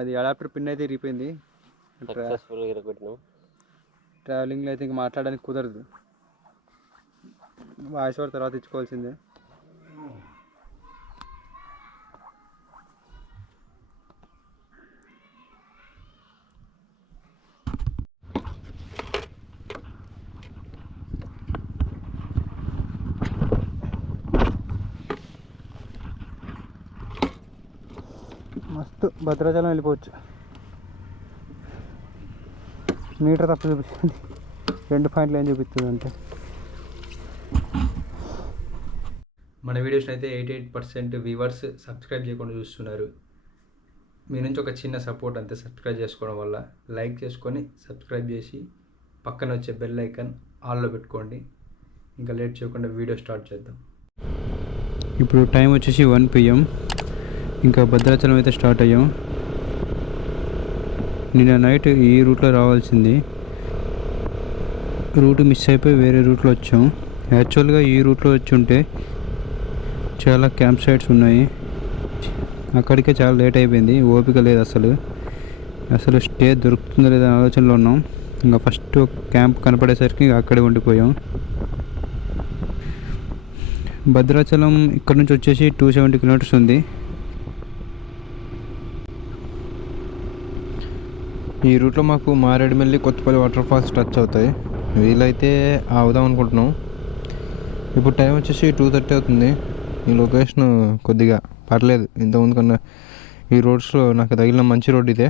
అది adapter pin అయితే ఇరిగిపోయింది. ట్రావెలింగ్లో అయితే ఇంక మాట్లాడడానికి కుదరదు. వాయిస్ ఓవర్ తర్వాత ఇచ్చుకోవాల్సిందే. మస్తు భద్రాచలం వెళ్ళిపోవచ్చు. మీటర్ తప్పు చూపిస్తుంది, 2 పాయింట్లు ఏం చూపిస్తుంది అంటే. మన వీడియోస్ని అయితే 88% వ్యూవర్స్ సబ్స్క్రైబ్ చేయకుండా చూస్తున్నారు. మీ నుంచి ఒక చిన్న సపోర్ట్ అంతే, సబ్స్క్రైబ్ చేసుకోవడం వల్ల. లైక్ చేసుకొని సబ్స్క్రైబ్ చేసి పక్కన వచ్చే బెల్ ఐకాన్ ఆన్లో పెట్టుకోండి. ఇంకా లేట్ చేయకుండా వీడియో స్టార్ట్ చేద్దాం. ఇప్పుడు టైం వచ్చేసి 1 PM. ఇంకా భద్రాచలం అయితే స్టార్ట్ అయ్యాం. నిన్న నైట్ ఈ రూట్లో రావాల్సింది, రూట్ మిస్ అయిపోయి వేరే రూట్లో వచ్చాం. యాక్చువల్గా ఈ రూట్లో వచ్చి ఉంటే చాలా క్యాంప్ సైట్స్ ఉన్నాయి. అక్కడికే చాలా లేట్ అయిపోయింది, ఓపిక లేదు అసలు స్టే దొరుకుతుందో లేదో ఆలోచనలో ఉన్నాం. ఇంకా ఫస్ట్ క్యాంప్ కనపడేసరికి అక్కడే ఉండిపోయాం. భద్రాచలం ఇక్కడ నుంచి వచ్చేసి 270 కిలోమీటర్స్ ఉంది. ఈ రూట్లో మాకు Maredumilli, Kothapalli water falls touch అవుతాయి. వీలైతే అవుదాం అనుకుంటున్నాం. ఇప్పుడు టైం వచ్చేసి 2:30 అవుతుంది. ఈ లొకేషన్ కొద్దిగా పర్లేదు, ఇంతకుముందు కన్నా. ఈ రోడ్స్లో నాకు తగిలిన మంచి రోడ్ ఇదే,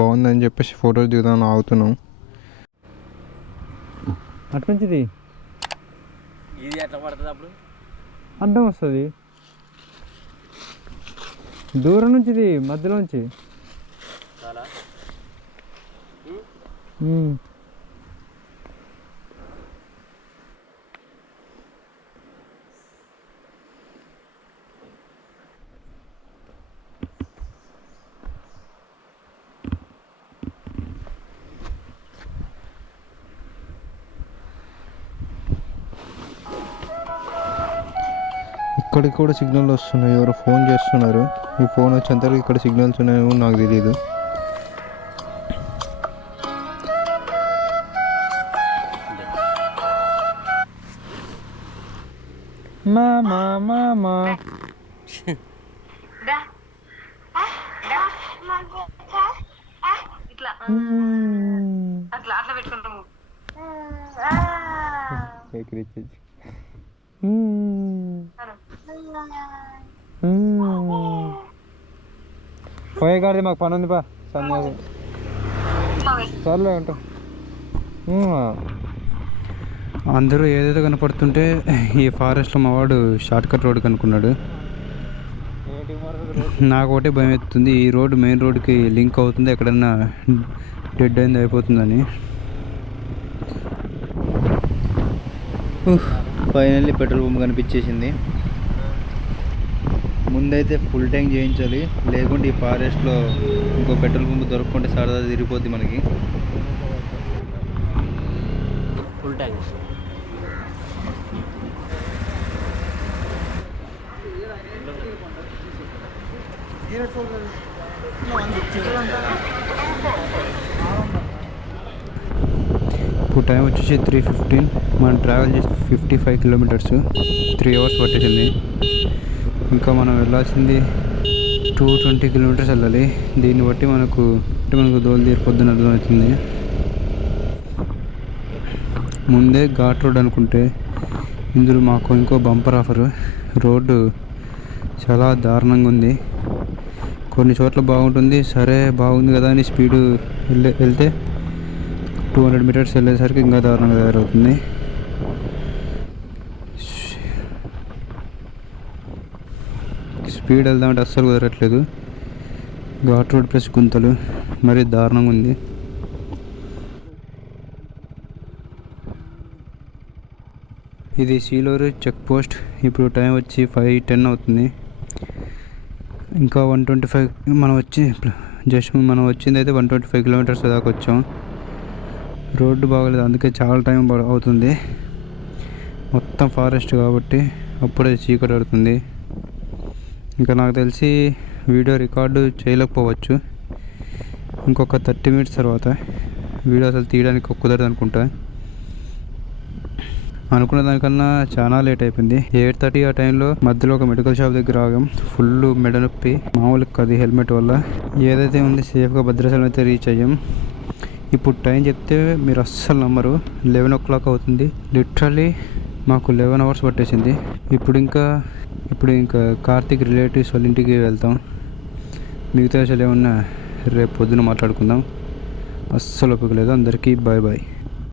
బాగుందని చెప్పేసి ఫోటోలు దిగుదామని ఆగుతున్నాం. అట్నుంచిది ఇది ఎట్లా పడుతుంది, అప్పుడు అడ్డం వస్తుంది. దూరం నుంచిది, మధ్యలోంచి ఇక్కడికి కూడా సిగ్నల్ వస్తున్నాయి. ఎవరు ఫోన్ చేస్తున్నారు. ఈ ఫోన్ వచ్చేంతవరకు ఇక్కడ సిగ్నల్స్ ఉన్నాయో నాకు తెలియదు. మామా పోయే గాడి మాకు పని ఉంది. సన్యాసి సర్లే ఉంటా. అందరూ ఏదేదో కనపడుతుంటే ఈ ఫారెస్ట్లో మా వాడు షార్ట్ కట్ రోడ్ కనుక్కున్నాడు. నాకు ఒకటే భయం ఎత్తుంది, ఈ రోడ్డు మెయిన్ రోడ్డుకి లింక్ అవుతుంది, ఎక్కడన్నా డెడ్ అయింది అయిపోతుందని. ఫైనల్లీ పెట్రోల్ పంప్ కనిపించేసింది. ముందైతే ఫుల్ ట్యాంక్ చేయించాలి, లేకుంటే ఈ ఫారెస్ట్లో ఇంకో పెట్రోల్ పంప్ దొరకకుంటే సరదా తిరిగిపోద్ది మనకి. ఫుల్ ట్యాంక్ ఇప్పుడు టైం వచ్చేసి 3:15. మనం ట్రావెల్ చేసి 55 కిలోమీటర్స్, 3 అవర్స్ పట్టేసింది. ఇంకా మనం వెళ్ళాల్సింది 220 కిలోమీటర్స్ వెళ్ళాలి. దీన్ని బట్టి మనకు దోలు తీరిపోద్దని అర్థమవుతుంది. ముందే ఘాట్ రోడ్ అనుకుంటే ఇందులో మాకు ఇంకో బంపర్ ఆఫర్. రోడ్డు చాలా దారుణంగా ఉంది. కొన్ని చోట్ల బాగుంటుంది, సరే బాగుంది కదా అని స్పీడు వెళ్తే 200 మీటర్స్ వెళ్ళేసరికి ఇంకా దారుణంగా తయారవుతుంది. స్పీడ్ వెళ్దామంటే అస్సలు కుదరట్లేదు. ఘాట్ రోడ్ ప్లస్ గుంతలు మరీ దారుణంగా ఉంది. ఇది సీలూరు చెక్ పోస్ట్. ఇప్పుడు టైం వచ్చి 5:10 అవుతుంది. ఇంకా 125 మనం వచ్చింది అయితే 125 కిలోమీటర్స్ దాకా వచ్చాం. రోడ్డు బాగలేదు, అందుకే చాలా టైం అవుతుంది. మొత్తం ఫారెస్ట్ కాబట్టి అప్పుడే చీకటి పడుతుంది. ఇంకా నాకు తెలిసి వీడియో రికార్డు చేయలేకపోవచ్చు. ఇంకొక 30 minutes తర్వాత వీడియో అసలు తీయడానికి కుదరదు అనుకుంటా. అనుకున్న దానికన్నా చాలా లేట్ అయిపోయింది. 8:30 ఆ టైంలో మధ్యలో ఒక మెడికల్ షాప్ దగ్గర ఆగాం. ఫుల్ మెడ నొప్పి, మామూలు అది హెల్మెట్ వల్ల. ఏదైతే ఉంది సేఫ్గా భద్రాచలం అయితే రీచ్ అయ్యాం. ఇప్పుడు టైం చెప్తే మీరు అస్సలు నమ్మరు, 11 o'clock అవుతుంది. లిటరలీ మాకు 11 hours పట్టేసింది. ఇప్పుడు ఇంకా కార్తీక్ రిలేటివ్స్ వాళ్ళ ఇంటికి వెళ్తాం. మిగతా విషయాలు ఏమన్నా రేపు పొద్దున మాట్లాడుకుందాం. అస్సలు ఒప్పుకోలేదు. అందరికీ బాయ్ బాయ్.